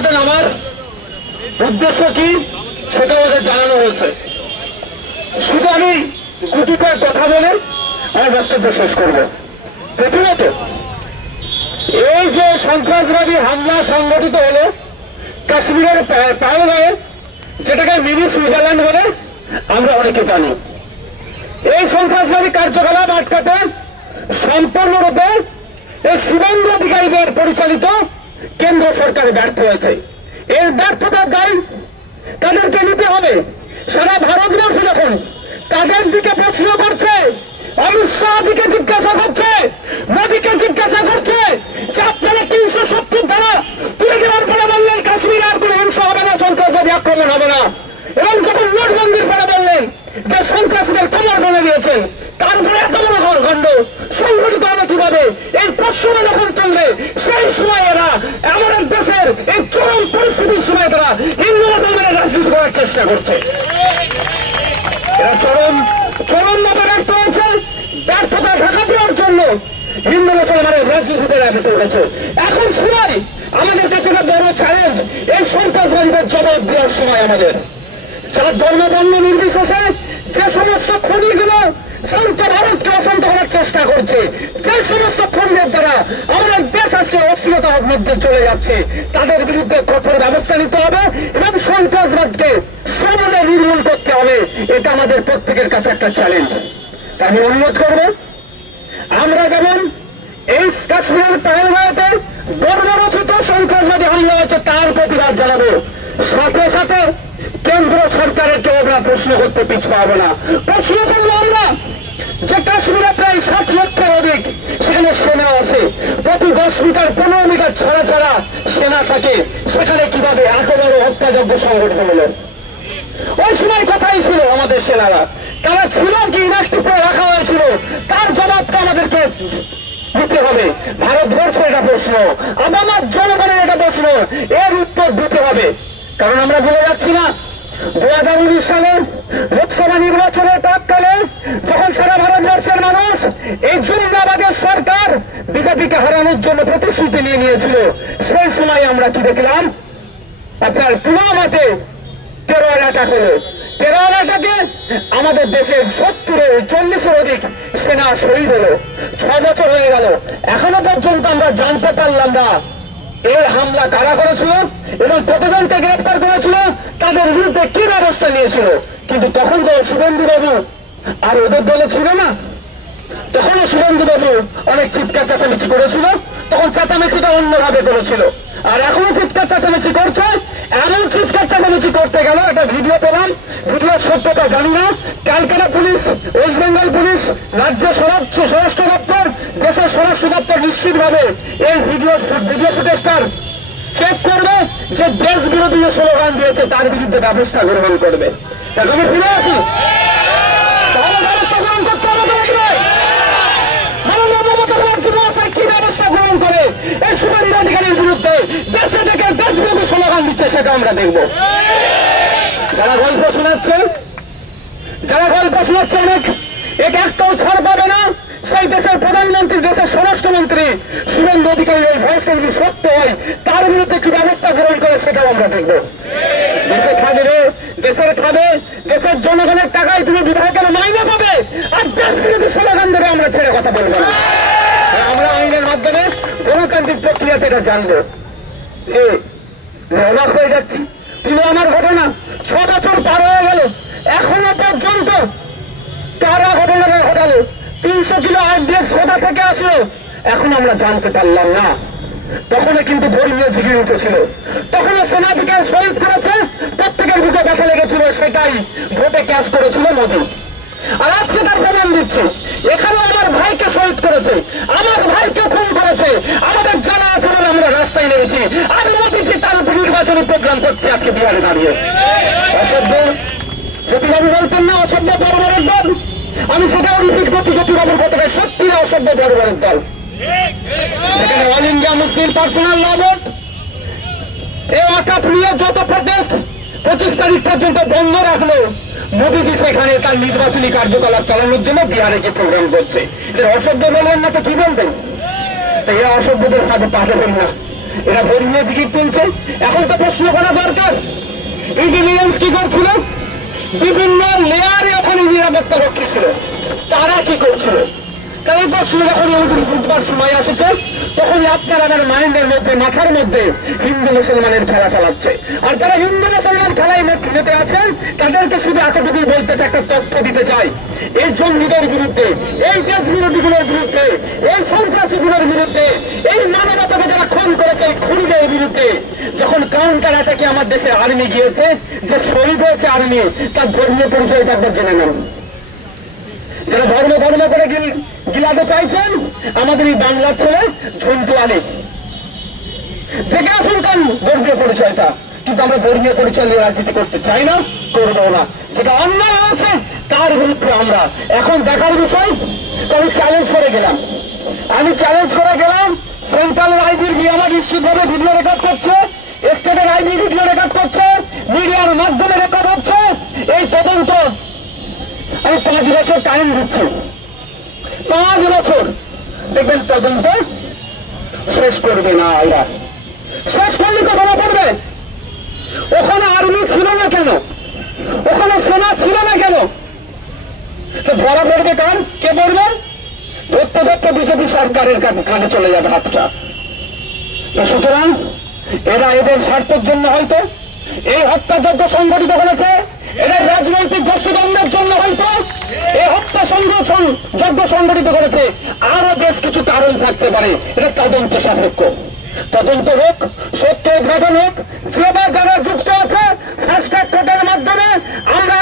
রাজপথে নামার উদ্দেশ্য কি সেটা ওদের জানানো হয়েছে। শুধু আমি গুটি কয়েক কথা বলে আমার বক্তব্য শেষ করব। প্রথমত, এই যে সন্ত্রাসবাদী হামলা সংগঠিত হলো কাশ্মীরের পাহেলগাঁয়ে, যেটাকে মিনি সুইজারল্যান্ড বলে আমরা অনেকে জানি, এই সন্ত্রাসবাদী কার্যকলাপ আটকাতে সম্পূর্ণরূপে এই শুভেন্দু অধিকারীদের পরিচালিত কেন্দ্র সরকার ব্যর্থ হয়েছে। এর ব্যর্থতার দায় তাদেরকে নিতে হবে। সারা ভারতবর্ষ যখন তাদের দিকে প্রশ্ন করছে, অমিত শাহজিকে জিজ্ঞাসা করছে, মোদীকে জিজ্ঞাসা করছে যে আপনারা 370 ধারা তুলে দেওয়ার পরে বললেন কাশ্মীরে আর কোন হিংসা হবে না, সন্ত্রাসবাদী আক্রমণ হবে না, এবং যখন নোটবন্দির পরে বললেন যে সন্ত্রাসীদের কোমর বনে দিয়েছেন, তারপরে এত বড় খণ্ড সংগঠিত হবে কিভাবে, এই প্রশ্নটা যখন তুলবে সেই সময় এরা আমাদের দেশের এই চরম পরিস্থিতির সময় তারা হিন্দু মুসলমানের রাজনীতি করার চেষ্টা করছে। এরা চরমভাবে ব্যর্থ হয়েছে। ব্যর্থতা ঢাকা দেওয়ার জন্য হিন্দু মুসলমানের রাজনীতিতে মেতে উঠেছে। এখন সময় আমাদের কাছে একটা বড় চ্যালেঞ্জ, এই সন্ত্রাসবাদীদের জবাব দেওয়ার সময় আমাদের। যারা ধর্মবর্ণ নির্বিশেষে যে সমস্ত খনিগুলো শান্ত ভারতকে অশান্ত করার চেষ্টা করছে, যে সমস্ত খনিদের দ্বারা আমাদের দেশ আজকে অস্থিরতার মধ্যে চলে যাচ্ছে, তাদের বিরুদ্ধে কঠোর ব্যবস্থা নিতে হবে এবং সন্ত্রাসবাদকে সমূলে নির্মূল করতে হবে। এটা আমাদের প্রত্যেকের কাছে একটা চ্যালেঞ্জ। আমি অনুরোধ করব, আমরা যেমন এই কাশ্মীরের পাহেলগাঁওতে বর্বরোচিত সন্ত্রাসবাদী হামলা হয়েছে তার প্রতিবাদ জানাবো, সাথে সাথে কেন্দ্র সরকারকে আমরা প্রশ্ন করতে পিছপাবো না। প্রশ্ন করবো আমরা যে কাশ্মীরে প্রায় 60 লক্ষের অধিক সেখানে সেনা আছে, প্রতি 10 মিটার 15 মিটার ছাড়া ছাড়া সেনা থাকে, সেখানে কিভাবে এত বড় হত্যাযজ্ঞ সংগঠিত হল? ওই সময় কথাই ছিল আমাদের সেনারা, তারা ছিল কি ইনঅ্যাক্টিভ করে রাখা হয়েছিল, তার জবাবটা আমাদেরকে দিতে হবে। ভারতবর্ষের এটা প্রশ্ন, আমার জনগণের এটা প্রশ্ন, এর উত্তর দিতে হবে। কারণ আমরা বলে যাচ্ছি না, 2019 সালে লোকসভা নির্বাচনের প্রাককালে যখন সারা ভারতবর্ষের মানুষ এই জুমলাবাদের সরকার বিজেপিকে হারানোর জন্য প্রতিশ্রুতি নিয়ে নিয়েছিল, সেই সময় আমরা কি দেখলাম? আপনার পুলওয়ামাতে টেরর অ্যাটাক হল। টেরর অ্যাটাকে আমাদের দেশের 40-এর অধিক সেনা শহীদ হল। 6 বছর হয়ে গেল, এখনো পর্যন্ত আমরা জানতে পারলাম না এই হামলা কারা করেছিল এবং কতজনকে গ্রেপ্তার করেছিল, তাদের বিরুদ্ধে কি ব্যবস্থা নিয়েছিল। কিন্তু তখন তো শুভেন্দু বাবু আর ওদের দলে ছিল না, তখনও শুভেন্দু বাবু অনেক চিৎকার চেঁচামেচি করেছিল, তখন চেঁচামেচিটা অন্যভাবে করেছিল। আর এখনো চিৎকার চেঁচামেচি করছে। এমন চিৎকার চেঁচামেচি করতে গেল, একটা ভিডিও পেলাম, ভিডিওর সত্যতা জানি না, Calcutta police, West Bengal police, রাজ্য স্বরাষ্ট্র দপ্তর, দেশের স্বরাষ্ট্র দপ্তর নিশ্চিতভাবে এই ভিডিও ফুটেজটার চেক করবে, যে দেশ বিরোধী যে স্লোগান দিয়েছে তার বিরুদ্ধে ব্যবস্থা গ্রহণ করবে। এখন ফিরে আসি, তাহলে ব্যবস্থা গ্রহণ করতে হবে লাগবে। মাননীয় মমতা ব্যানার্জি মহাশয় কি ব্যবস্থা গ্রহণ করে এই শুভেন্দু অধিকারীর বিরুদ্ধে দেশে থেকে দেশ বিরোধী স্লোগান দিচ্ছে সেটা আমরা দেখব। যারা গল্প শোনাচ্ছে অনেক, একটাও ছাড় পাবে না। সেই দেশের প্রধানমন্ত্রী, দেশের স্বরাষ্ট্রমন্ত্রী শুভেন্দু অধিকারী এই ভয়েসটা যদি সত্য হয়, তার বিরুদ্ধে কি ব্যবস্থা গ্রহণ করে সেটাও আমরা দেখব। দেশে খাবে, দেশের জনগণের টাকায় তুমি বিধায়কের মাইনে পাবে, আর দেশ বিরোধী স্লোগান দেবে, আমরা ছেড়ে কথা বলবো না। আমরা আইনের মাধ্যমে গণতান্ত্রিক প্রক্রিয়াতে এটা জানবো। যে অবাক হয়ে যাচ্ছি, পুলওয়ামার ঘটনা 6 বছর পার হয়ে গেল, এখনো পর্যন্ত কারা ঘটনাটা ঘটালো, 300 কিলো RDX কোথা থেকে আসলো এখন আমরা জানতে পারলাম না। তখনও কিন্তু ধর্মীয় ঝিঁকির উঠেছিল, তখনও সেনাদিকে শহীদ করেছে, প্রত্যেকের বুকে ব্যথা লেগেছিল, সেটাই ভোটে ক্যাশ করেছিল মোদী। আর আজকে তার প্রমাণ দিচ্ছে, এখানে আমার ভাইকে শহীদ করেছে, আমার ভাইকে খুন করেছে, আমাদের জানা আছে বলে আমরা রাস্তায় নেমেছি, আর মোদীজি তার নির্বাচনী প্রোগ্রাম করছে আজকে বিহারে দাঁড়িয়ে। অসভ্য জ্যোতিবাবু বলতেন না, অসভ্য বর্বরের দল, আমি সেটাও রিপিট করছি, জ্যোতিবাবুর কথাটা সত্যি অসভ্য বর্বরের দল। সেখানে অল ইন্ডিয়া মুসলিম পার্সোনাল ল বোর্ড এই ওয়াকফ নিয়ে যত প্রটেস্ট 25 তারিখ পর্যন্ত বন্ধ রাখলো, মোদীজি সেখানে তার নির্বাচনী কার্যকলাপ চালানোর জন্য বিহারে যে প্রোগ্রাম করছে, এদের অসভ্য বলবেন না তো কি বলবেন? এরা অসভ্যদের পাঠাবেন না, এরা ধর্মীয় দিকে তুলছে। এখন তো প্রশ্ন করা দরকার, ইন্টেলিজেন্স কি করছিল? বিভিন্ন লেয়ারে ওখানে নিরাপত্তা রক্ষী ছিল, তারা কি করছিল? তাই প্রশ্ন যখন আমাদের বুধবার সময় আসছে, তখনই আপনার আমার মাইন্ডের মধ্যে, মাথার মধ্যে হিন্দু মুসলমানের খেলা চালাচ্ছে। আর যারা হিন্দু মুসলমান খেলায় মেতে আছেন, তাদেরকে শুধু এতটুকুই বলতে চাই, একটা তথ্য দিতে চাই, এই জঙ্গিদের বিরুদ্ধে, এই দেশ বিরোধীগুলোর বিরুদ্ধে, এই সন্ত্রাসীগুলোর বিরুদ্ধে, এই মানবতাকে যারা খুন করেছে, এই খুনিদের বিরুদ্ধে যখন কাউন্টার অ্যাটাকে আমার দেশের আর্মি গিয়েছে, যে শহীদ হয়েছে আর্মি, তার ধর্মীয় পরিচয়টা একবার জেনে নেন। যারা ধর্ম ধর্ম করে গিলাতে চাইছেন, আমাদের এই বাংলার ছেলে ঝন্টু আলী, দেখে আসুন কান ধর্মীয় পরিচয়টা। কিন্তু আমরা ধর্মীয় পরিচয় নিয়ে রাজনীতি করতে চাই না, করবো না। যেটা অন্যায় হয়েছে তার বিরুদ্ধে আমরা এখন দেখার বিষয়। আমি চ্যালেঞ্জ করে গেলাম, সেন্ট্রালের আইবির আমার নিশ্চিতভাবে ভিডিও রেকর্ড করছে, স্টেটের আইবি ভিডিও রেকর্ড করছে, মিডিয়ার মাধ্যমে রেকর্ড হচ্ছে। এই তদন্ত আমি 5 বছর টাইম দিচ্ছি, 5 বছর দেখবেন তদন্ত শেষ করবে না। এরা শেষ করলে তো ধরা পড়বে। ওখানে আর্মি ছিল না কেন? ওখানে সেনা ছিল না কেন? ধরা পড়বে কার? কে পড়বে? ধরতে ধরতে বিজেপি সরকারের কাছে চলে যাবে হাতটা। সুতরাং এরা এদের স্বার্থের জন্য হয়তো এই হত্যাযজ্ঞ সংগঠিত করেছে, এরা রাজনৈতিক গোষ্ঠীদ্বন্দ্বের জন্য হয়তো এই হত্যা যজ্ঞ সংগঠিত করেছে। আরো বেশ কিছু কারণ থাকতে পারে। এটা তদন্ত সাপেক্ষ, তদন্ত হোক, সত্য উদ্ঘাটন হোক, যে বা যারা যুক্ত আছে ফাস্ট ট্র্যাক কোর্টের মাধ্যমে আমরা